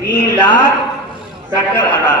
3,70,000,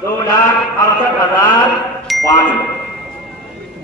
2,68,500,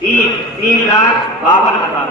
3,52,000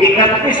31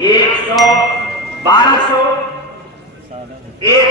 1200, 1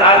7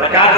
50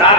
7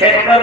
76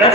10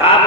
7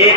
1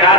4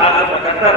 775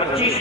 25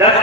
10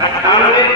98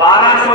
1200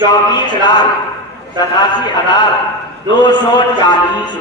24,87,240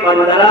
15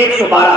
112,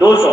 200।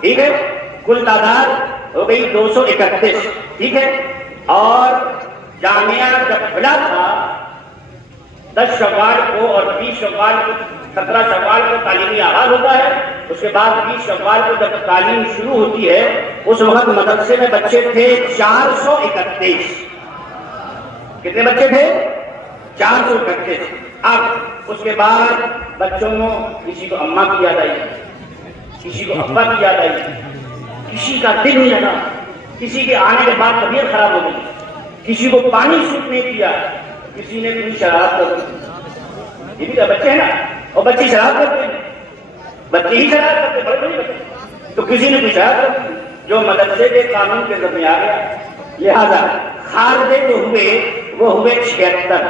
ٹھیک ہے، کل تعداد ہو گئی 231، ٹھیک ہے. اور جامعہ جب کھلا تھا 10 شوال کو اور 20 شوال کو، 17 شوال کو تعلیمی آغاز ہوتا ہے. اس کے بعد 20 شوال کو جب تعلیم شروع ہوتی ہے، اس وقت مدرسے میں بچے تھے 431. کتنے بچے تھے؟ 431. اب اس کے بعد بچوں کو کسی کو اماں کی یاد آئی، کسی کو ابا کی یاد آئی، کسی کا دل نہیں لگا، کسی کے آنے کے بعد طبیعت خراب ہو گئی، کسی کو پانی سوٹ نہیں کیا، کسی نے کوئی شراب کر دی. یہ بھی بچے ہیں نا، اور بچے شراب کرتے ہیں، بچے ہی شراب کرتے، بڑے بڑے بچے. تو کسی نے کوئی شراب کر دی جو مدرسے کے قانون کے ضمن آ گیا. لہذا خارجے جو ہوئے وہ ہوئے 76.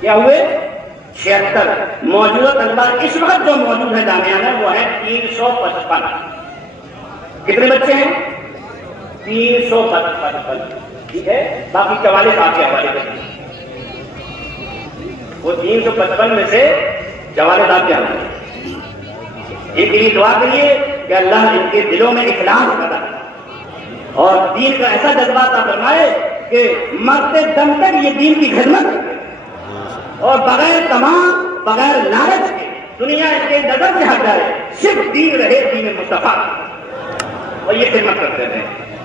کیا ہوئے؟ 76. موجودہ طلبہ اس وقت جو موجود ہے جامعہ میں وہ ہے 355. کتنے بچے ہیں؟ 355. ٹھیک ہے، باقی 44 آپ کے حوالے کریں. وہ 355 میں سے 44 آپ کے حوالے. ایک کے لیے دعا کریے کہ اللہ ان کے دلوں میں اخلاص پیدا کرے اور دین کا ایسا جذبہ عطا فرمائے کہ مرتے دم تک یہ دین کی خدمت کرے اور بغیر لالچ کے دنیا اس کے نظر سے ہٹ جائے، صرف دین رہے، دین مصطفیٰ، اور یہ خدمت کرتے رہے.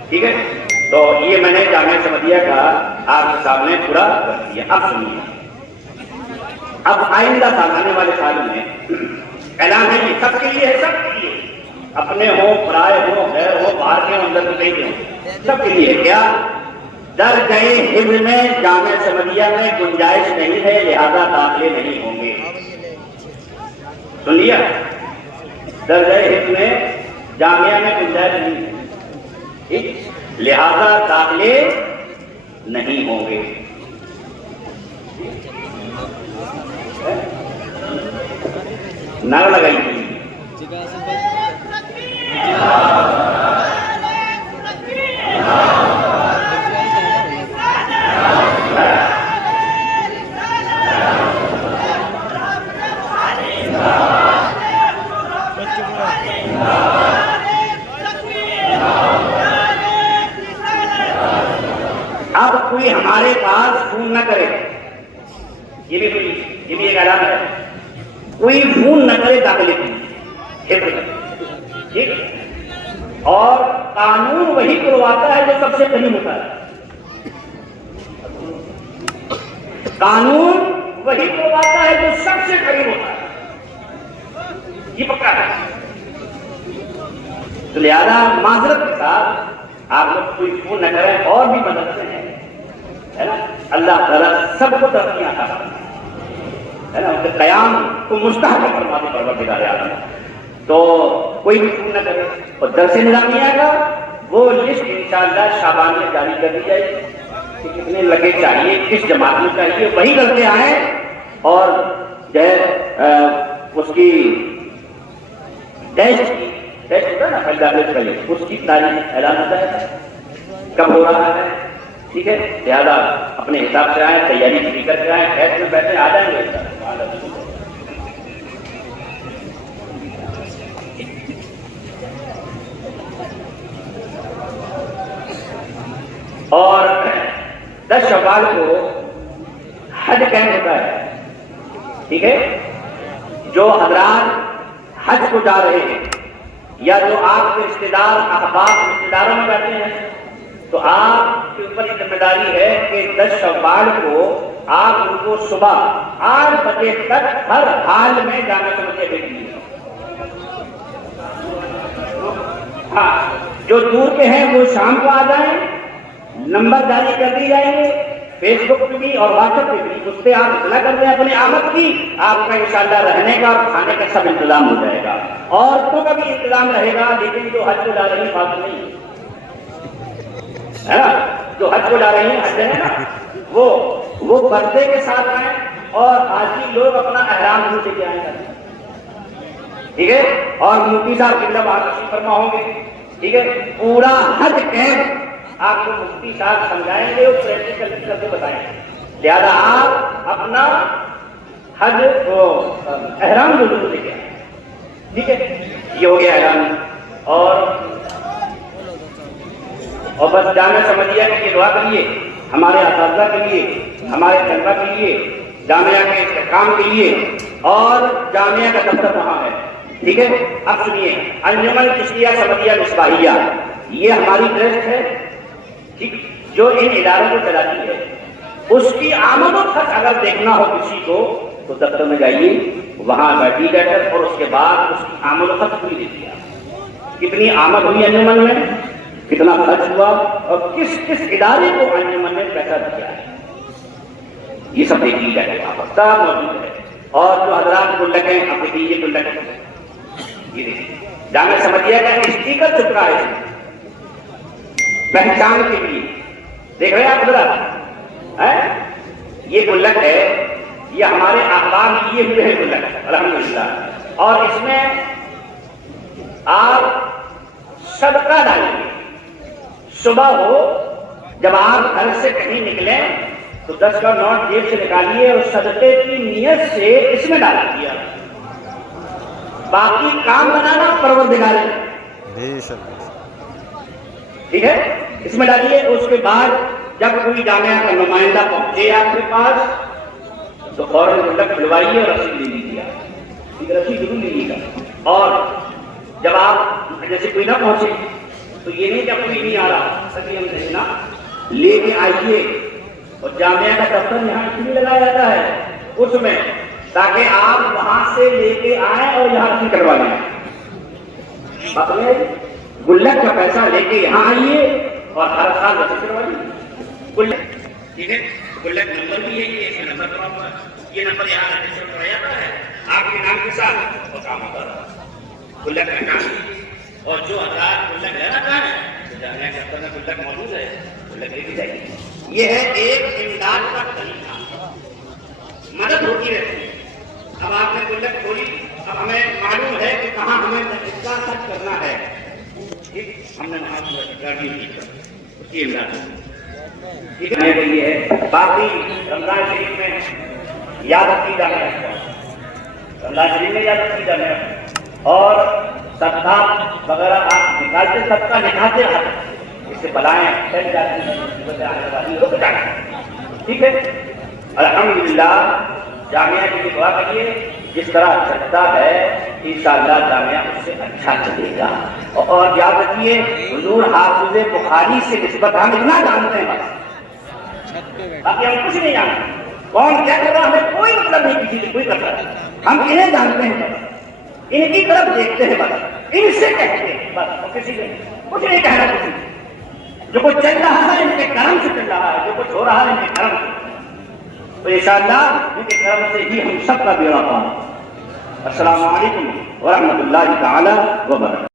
ٹھیک ہے، تو یہ میں نے جامعہ احمدیہ کا آپ کے سامنے پورا کر دیا. اب سنیے، اب آئندہ سال آنے والے سالوں میں اعلان ہے کہ سب کے لیے ہے، سب کے لیے، اپنے ہوں، پرائے ہوں، غیر ہوں، باہر کے ہوں، اندر کے کہیں ہوں، سب کے لیے. کیا؟ درجۂ حفظ میں جامعہ احمدیہ میں گنجائش نہیں ہے، لہذا داخلے نہیں ہوں گے. سن لیا؟ درجۂ حفظ میں جامعہ میں گنجائش نہیں ہے، ٹھیک، لہذا داخلے نہیں ہوں گے. نعرہ لگائیے. اب کوئی ہمارے پاس فون نہ کرے، یہ بھی ایک اعلان ہے. کوئی فون نہ کرے داخلے کی، ٹھیک. اور قانون وہی کرواتا ہے جو سب سے قریب ہوتا ہے. قانون وہی کرواتا ہے جو سب سے قریب ہوتا ہے، یہ پکا ہے. تو لہذا معذرت کے ساتھ آپ لوگ کوئی فون نہ کریں. اور بھی مدد ہیں، ہے نا، اللہ تعالیٰ سب کو ترقیاں عطا فرمائے، ہے نا، ان کے قیام کو مستحکم فرما دے پروردگار عالم. تو کوئی بھی فون نہ کرے. اور درس نظامیہ کا وہ لسٹ انشاءاللہ شعبان میں جاری کر دی جائے گی کہ کتنے لگے چاہیے، کس جماعت میں چاہیے، وہی کرتے آئیں. اور جو ہے اس کی ٹیسٹ ہوتا ہے نا، پہلے اس کی تاریخ اعلان ہوتا ہے کب ہو رہا ہے. ٹھیک ہے، لہٰذا اپنے حساب سے آئیں، تیاری بھی کر کے آئیں، ٹیسٹ میں بیٹھے آ جائیں گے. اور 10 شوال کو حج کیمپ ہوتا ہے. ٹھیک ہے، جو حضرات حج کو جا رہے ہیں یا جو آپ کے رشتے دار احباب رشتے داروں میں بیٹھے ہیں، تو آپ کے اوپر یہ ذمہ داری ہے کہ 10 شوال کو آپ ان کو صبح 8 بجے تک ہر حال میں جامعہ احمدیہ بھیجیے. ہاں، جو دور کے ہیں وہ شام کو آ جائیں. نمبر جاری کر دی جائیں گے فیس بک پہ بھی اور واٹس ایپ پہ بھی، اس پہ آپ اطلاع کر دیں اپنی آمد کی. آپ کا انشاءاللہ رہنے کا اور کھانے کا سب انتظام ہو جائے گا. عورتوں کا بھی انتظام رہے گا، لیکن جو حج کو جا رہی بات نہیں ہے نا، جو حج کو جا رہی ہیں حج ہے نا، وہ پردے کے ساتھ آئیں اور حاجی لوگ اپنا احرام منہ سے آئیں گے. ٹھیک ہے، اور مفتی صاحب قبلہ وہاں تشریف فرما ہوں گے. ٹھیک ہے، پورا حج کیمپ آپ کو مفتی صاحب سمجھائیں گے اور پریکٹیکل کر کے بتائیں گے. لہٰذا آپ اپنا حج احرام ضرور لے کے آئیں. ٹھیک ہے. یہ ہو گیا اعلان. اور بس جامعہ سمجھیہ کے دعا کریے ہمارے اساتذہ کے لیے، ہمارے طلبہ کے لیے، جامعہ کے استحکام کے لیے. اور جامعہ کا دفتر وہاں ہے، ٹھیک ہے. اب سنیے، انجمن چشتیہ سمدیہ مصباحیہ یہ ہماری ٹرسٹ ہے، ٹھیک، جو ان اداروں کو چلاتی ہے. اس کی آمد و خرچ اگر دیکھنا ہو کسی کو تو دفتر میں جائیے، وہاں بیٹھی جا کر، اور اس کے بعد اس کی آمد و خرچ پوری دیکھیے. کتنی آمد ہوئی انجمن میں، کتنا خرچ ہوا، اور کس کس ادارے کو انجمن نے پیسہ دیا ہے، یہ سب دیکھ لی جائے گا، سب موجود ہے. اور جو حضرات گلک ہیں، آپ دیکھیے یہ گلک ہے، یہ دیکھیے جامعہ سمجھیہ کا اسٹیکر چپ رہا ہے پہچان کے لیے. دیکھ رہے ہیں آپ حضرات، یہ گلک ہے، یہ ہمارے احباب کیے ہوئے ہیں گلک الحمدللہ. اور اس میں آپ صدقہ ڈالیں گے. صبح ہو جب آپ گھر سے کہیں نکلیں تو 10 کا نوٹ جیب سے نکالیے اور صدقے کی نیت سے اس میں ڈال دیا. باقی کام بنانا پروردگار ہے، ٹھیک ہے، اس میں ڈالیے. اس کے بعد جب کوئی جامعہ کا نمائندہ پہنچے آپ کے پاس تو فوراً گلک کھلوائیے اور رسید لے لیجیے. رسید ضرور لیجیے گا. اور جب آپ جیسے کوئی نہ پہنچے تو یہ نہیں کہ کوئی نہیں آ رہا، سبھی ہم دیکھنا لے کے آئیے. اور جامعہ کا دفتر یہاں اس لیے لگایا جاتا ہے اس میں، تاکہ آپ وہاں سے لے کے آئیں اور یہاں رسید کروا لیں. اپنے گلک کا پیسہ لے کے یہاں آئیے اور ہر سال رسید کروائیے. گلک، ٹھیک ہے، گلک نمبر بھی ہے، یہ نمبر کرا ہوا ہے، یہ نمبر یہاں رجسٹر کرایا جاتا ہے آپ کے نام کے ساتھ اور کام ہوتا ہے. گلک کا کام. اور جو حضرات گلک لینا چاہیں جامعہ کے اندر گلک موجود ہے، گلک لے کے جائیے. یہ ہے ایک امداد کا طریقہ، مدد ہوتی رہتی ہے. اب آپ نے گلک کھولی، اب ہمیں معلوم ہے کہ کہاں ہمیں کتنا خرچ کرنا ہے، ٹھیک، ہم نے وہاں گاڑی کی اس کی امداد ٹھیک ہے. باقی رمضان شریف میں یاد رکھی جانا ہے، رمضان شریف میں یاد رکھی جانا ہے. اور صدقہ وغیرہ آپ نکالتے، صدقہ نکالتے رہتے، اس سے بلائیں پھیل جاتی ہیں، رک جاتی ہیں، ٹھیک ہے. الحمدللہ جامعہ کے لیے دعا کریے. جس طرح چلتا ہے انشاءاللہ جامعہ اس سے اچھا چلے گا. اور یاد رکھیے حضور حافظ بخاری سے نسبت ہم اتنا جانتے ہیں بس، باقی ہم کچھ نہیں جانتے. کون کیا کر رہا ہمیں کوئی مطلب نہیں کسی سے کوئی کرتا ہے. ہم انہیں جانتے ہیں بس، ان کی طرف دیکھتے ہیں بس، ان سے کہتے ہیں بس، اور کسی سے کچھ نہیں کہنا. کسی جو کچھ چل رہا ہے ان کے کرم سے چل رہا ہے، جو کچھ ہو رہا ہے ان کے کرم سے. تو انشاءاللہ ان کے کرم سے ہی ہم سب کا بیڑا پار. السلام علیکم ورحمۃ اللہ تعالی وبرکاتہ.